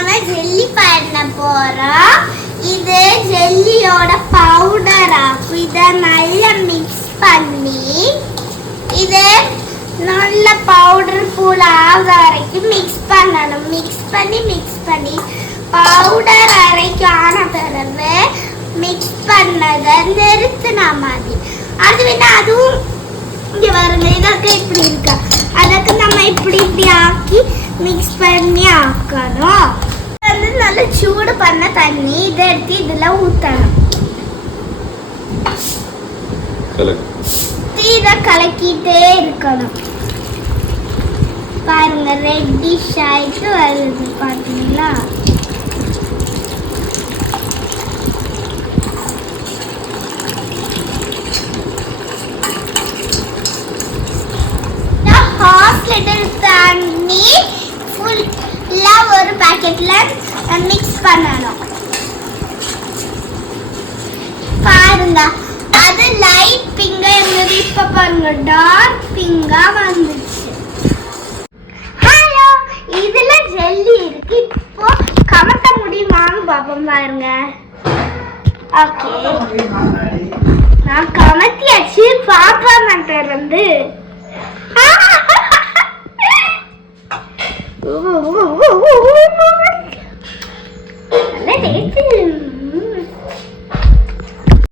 நம்ம ஜெல்லி பண்ண போறோம். இது ஜெல்லியோட பவுடர் ஆகும். இதை நல்லா மிக்ஸ் பண்ணி இது நல்ல பவுடர் போல ஆகிற வரைக்கும் மிக்ஸ் பண்ணணும். மிக்ஸ் பண்ணி பவுடர் அரைக்கும் ஆன பிறகு மிக்ஸ் பண்ணதை நிறுத்தின மாதிரி அது வேணா அதுவும் இங்கே வருங்க. இதற்கு இப்படி இருக்கா, அதுக்கு நம்ம இப்படி ஆக்கி மிக்ஸ் பண்ணி ஆக்கணும். வந்து நல்லா சூடு பண்ண தண்ணி இதை எடுத்து இதில் ஊற்றணும். இதை கலக்கிட்டே இருக்கணும். பாருங்க ரெட்டிஷ் ஆயிட்டு வருது பார்த்தீங்களா. ஹாஃப் லிட்டர் தண்ணி ஃபுல்லா ஒரு பாக்கெட்ல மிக்ஸ் பண்ணணும். பாருங்க அது லைட் பிங்கா இருந்தது, இப்ப பாருங்க டார்க் பிங்கா வந்துச்சு. ஹலோ, இதுல ஜெல்லி இருக்கு. இப்போ கமத்த முடியுமான்னு பாப்போம். பாருங்க. ஓகே, நான் கமத்தியாச்சு. பாப்பா மட்டும் இருந்து